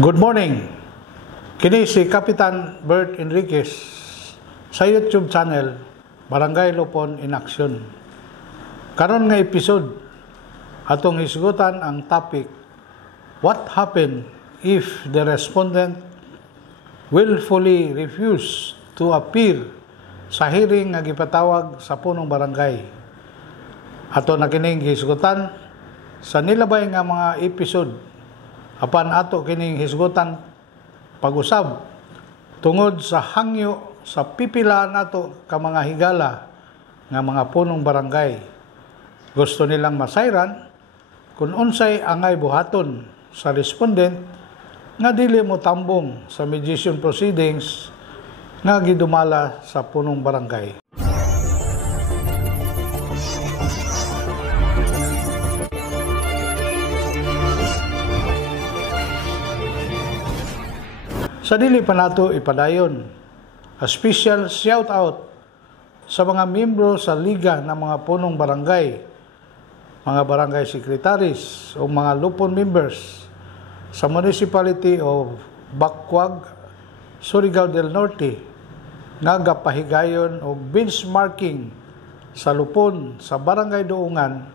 Good morning. Kini si Kapitan Bert Enriquez sa YouTube channel Barangay Lupon in Action. Karon nga episode atong hisgutan ang topic, what happened if the respondent willfully refuse to appear sa hearing nga gipatawag sa punong barangay. Ato na kining hisgutan sa nilabay nga mga episode apan ato kining hisgutan pag-usab tungod sa hangyo sa pipila nato ka mga higala nga mga punong barangay. Gusto nilang masayran kung unsay angay buhaton sa respondent nga dili mo tambong sa mediation proceedings nga gidumala sa punong barangay. Sa dili pa nato ipadayon, a special shout out sa mga miyembro sa liga ng mga punong barangay, mga barangay secretaries o mga lupon members sa municipality of Bacuag, Surigao del Norte nga gapahigayon og benchmarking sa lupon sa Barangay Duungan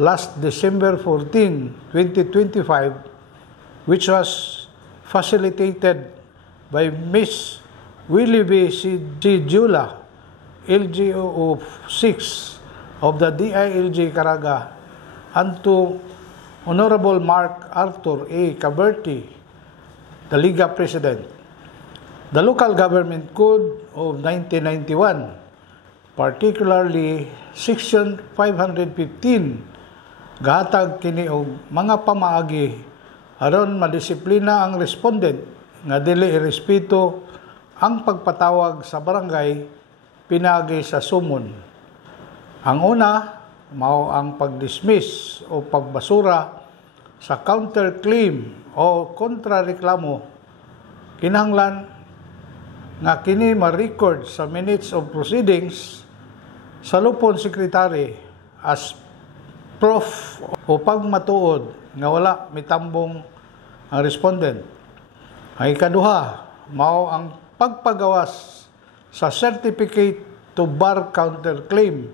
last December 14, 2025, which was facilitated by Miss Willie B. C. Jula, LGO of 6 of the DILG Caraga, and to Honorable Mark Arthur A. Caberti, the Liga President. The Local Government Code of 1991, particularly Section 515, gahatag kini og mga pamaagi aron madisiplina ang respondent nga dili irespeto ang pagpatawag sa barangay pinagi sa sumon. Ang una mao ang pagdismiss o pagbasura sa counterclaim o kontrareklamo. Kinahanglan nga kini ma-record sa minutes of proceedings sa lupon secretary as proof o pagmatuod nga wala mitambong ang respondent. Ang ikaduha, mao ang pagpagawas sa certificate to bar counterclaim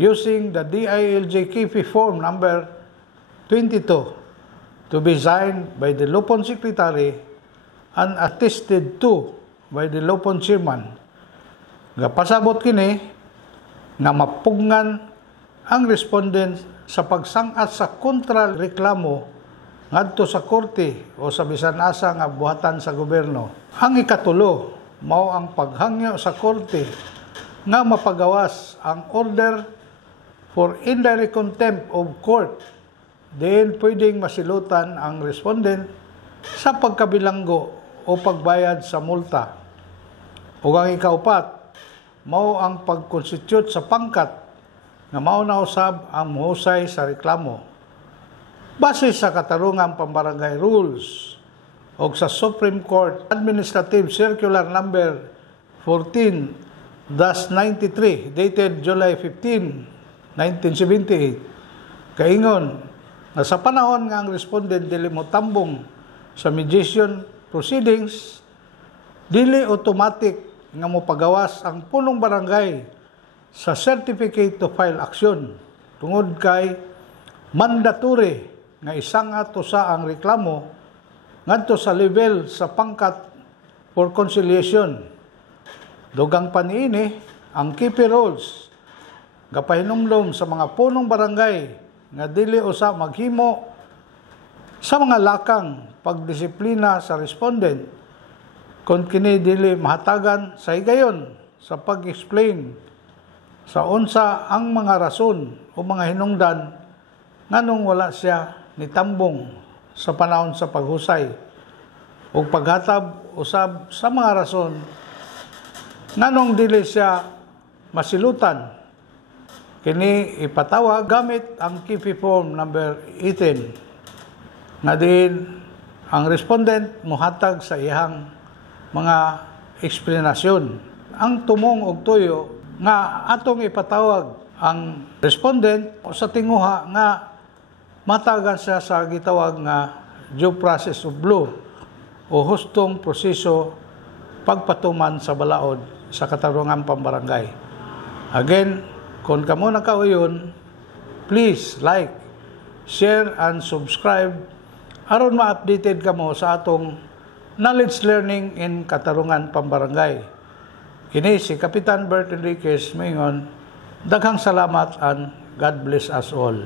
using the DILG KP form number 22 to be signed by the lupon secretary and attested to by the lupon chairman. Nga pasabot kini nga mapugngan ang respondent sa pagsang-at sa kontrareklamo ngadto sa korte o sa bisan asa nga buhatan sa gobyerno. Ang ikatulo mao ang paghangyo sa korte nga mapagawas ang order for indirect contempt of court diin pwedeng masilutan ang respondent sa pagkabilanggo o pagbayad sa multa. Ug ang ikaupat mao ang pag-constitute sa pangkat nga mao na usab ang muhusay sa reklamo. Base sa katarungang pambarangay rules o sa Supreme Court Administrative Circular Number 14-93 dated July 15, 1978, kaingon na sa panahon nga ang respondent dili mo tambong sa mediation proceedings, dili automatic nga mo pagawas ang punong barangay sa certificate to file action tungod kay mandatory nga isang-at usa ang reklamo ngadto sa level sa pangkat for conciliation. Dugang paniini ang KP rules gapahinumdom sa mga punong barangay nga dili usa maghimo sa mga lakang pagdisiplina sa respondent kung kini dili mahatagan sa higayon sa pag-explain sa unsa ang mga rason o mga hinungdan nganong wala siya nitambong sa panahon sa paghusay o paghatab usab sa mga rason nganong dili siya masilutan. Kini ipatawag gamit ang KP form number 18 na din ang respondent muhatag sa iyang mga eksplanasyon. Ang tumong og tuyo nga atong ipatawag ang respondent o sa tinguha nga matagan siya sa gitawag nga due process of law o hustong proseso pagpatuman sa balaod sa katarungan pambarangay. Again, kung kamo nakauyon, please like, share, and subscribe aron ma-updated kamo sa atong knowledge learning in katarungan pambarangay. Kini si Kapitan Bert Enriquez, maingon, daghang salamat and God bless us all.